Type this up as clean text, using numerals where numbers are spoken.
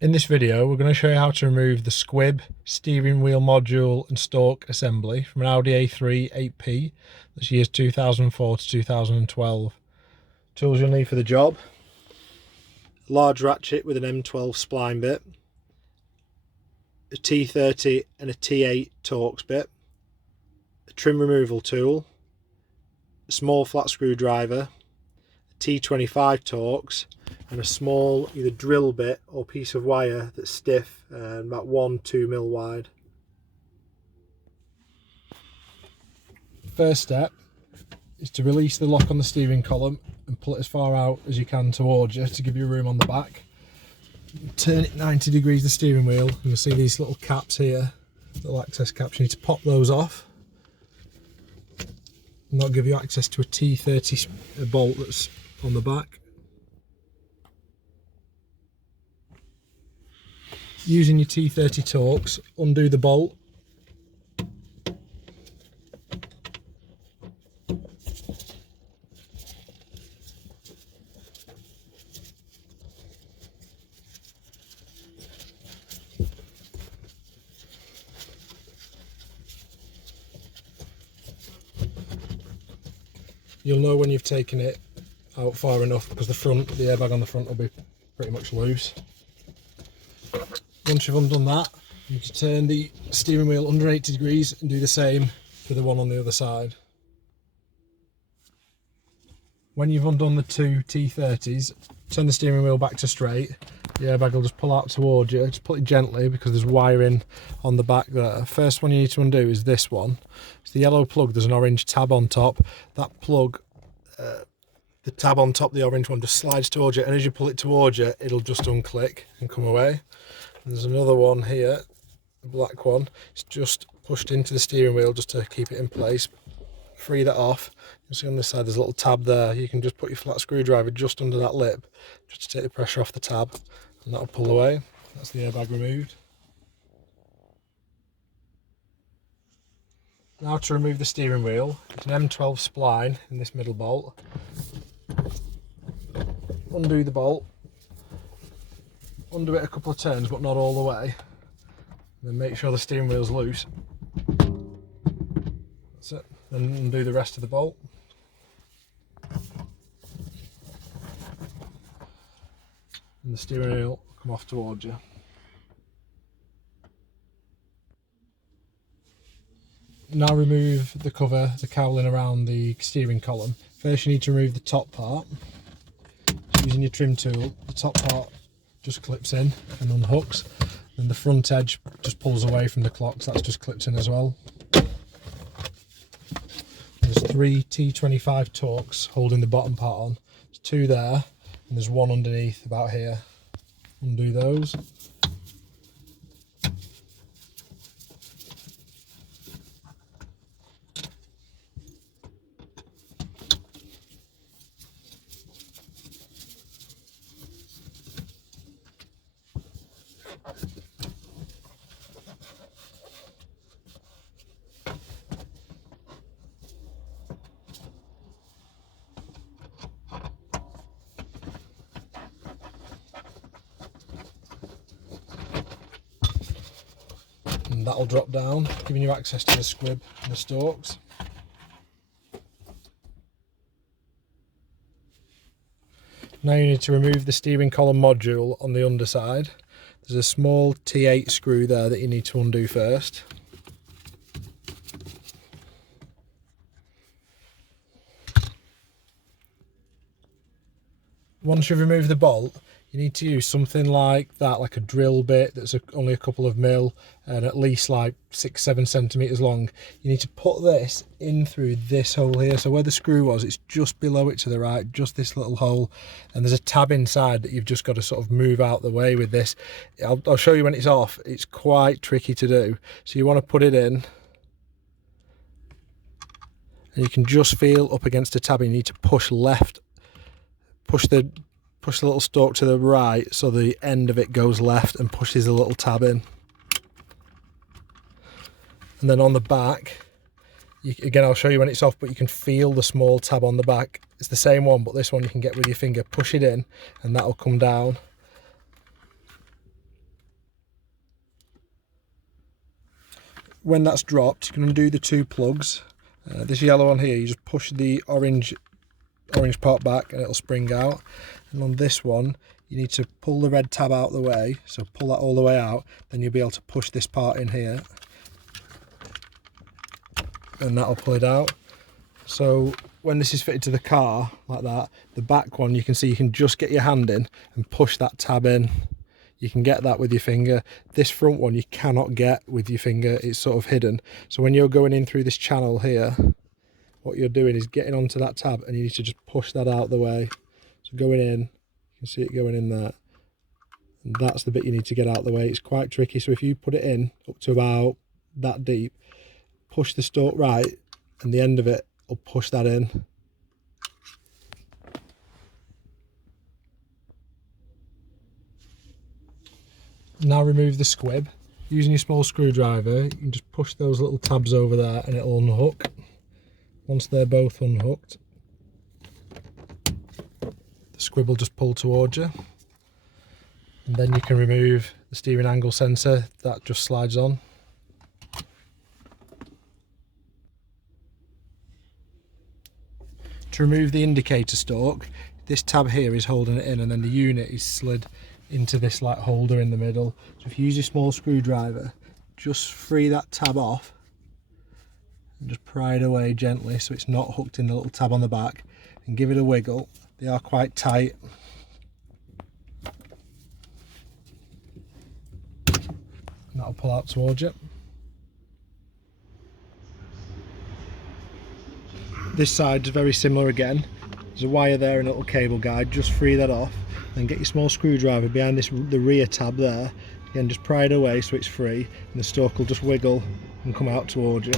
In this video, we're going to show you how to remove the Squib steering wheel module and stalk assembly from an Audi A3 8P. That's years 2004 to 2012. Tools you'll need for the job: a large ratchet with an M12 spline bit, a T30 and a T8 Torx bit, a trim removal tool, a small flat screwdriver, a T25 Torx, and a small either drill bit or piece of wire that's stiff and about 1-2 mil wide. First step is to release the lock on the steering column and pull it as far out as you can towards you to give you room on the back. Turn it 90 degrees the steering wheel, and you'll see these little caps here, little access caps. You need to pop those off, and that'll give you access to a T30 bolt that's on the back. Using your T30 Torx, undo the bolt. You'll know when you've taken it out far enough because the airbag on the front will be pretty much loose. Once you've undone that, you need to turn the steering wheel under 80 degrees and do the same for the one on the other side. When you've undone the two T30s, turn the steering wheel back to straight. The airbag will just pull out towards you. Just pull it gently because there's wiring on the back there. First one you need to undo is this one. It's the yellow plug. There's an orange tab on top. That plug, the tab on top, the orange one, just slides towards you, and as you pull it towards you, it'll just unclick and come away. And there's another one here, the black one. It's just pushed into the steering wheel just to keep it in place. Free that off. You'll see on this side there's a little tab there. You can just put your flat screwdriver just under that lip just to take the pressure off the tab, and that'll pull away. That's the airbag removed. Now to remove the steering wheel, it's an M12 spline in this middle bolt. Undo the bolt, undo it a couple of turns but not all the way, and then make sure the steering wheel's loose. That's it. Then undo the rest of the bolt. And the steering wheel will come off towards you. Now remove the cover, the cowling around the steering column. First you need to remove the top part. Using your trim tool, the top part just clips in and unhooks, and the front edge just pulls away from the clock, so that's just clips in as well. There's 3 T25 Torx holding the bottom part on. There's 2 there, and there's 1 underneath about here. Undo those. And that'll drop down, giving you access to the Squib and the Stalks. Now you need to remove the steering column module on the underside. There's a small T8 screw there that you need to undo first. Once you've removed the bolt, you need to use something like that, like a drill bit that's only a couple of mil and at least like 6-7 centimeters long. You need to put this in through this hole here. So where the screw was, it's just below it to the right, just this little hole, and there's a tab inside that you've just got to sort of move out the way with this. I'll show you when it's off. It's quite tricky to do. So you want to put it in, and you can just feel up against the tab. You need to push left, push the little stalk to the right so the end of it goes left and pushes the little tab in. And then on the back, again, I'll show you when it's off, but you can feel the small tab on the back. It's the same one, but this one you can get with your finger. Push it in and that'll come down. when that's dropped, you can undo the 2 plugs. This yellow one here, you just push the orange part back and it'll spring out. And on this one, you need to pull the red tab out of the way, so pull that all the way out, then you'll be able to push this part in here and that'll pull it out. So when this is fitted to the car like that, the back one, you can see you can just get your hand in and push that tab in. You can get that with your finger. This front one you cannot get with your finger, it's sort of hidden. So when you're going in through this channel here, what you're doing is getting onto that tab and you need to just push that out of the way. So going in, you can see it going in there. And that's the bit you need to get out of the way. It's quite tricky, so if you put it in up to about that deep, push the stalk right and the end of it will push that in. Now remove the squib. Using your small screwdriver, you can just push those little tabs over there and it'll unhook. Once they're both unhooked, the squib will just pull towards you. And then you can remove the steering angle sensor, that just slides on. To remove the indicator stalk, this tab here is holding it in and then the unit is slid into this like holder in the middle. So if you use your small screwdriver, just free that tab off and just pry it away gently so it's not hooked in the little tab on the back, and give it a wiggle. They are quite tight. And that'll pull out towards you. This side is very similar again. There's a wire there and a little cable guide. Just free that off, then get your small screwdriver behind the rear tab there. Again, just pry it away so it's free, and the stalk will just wiggle and come out towards you.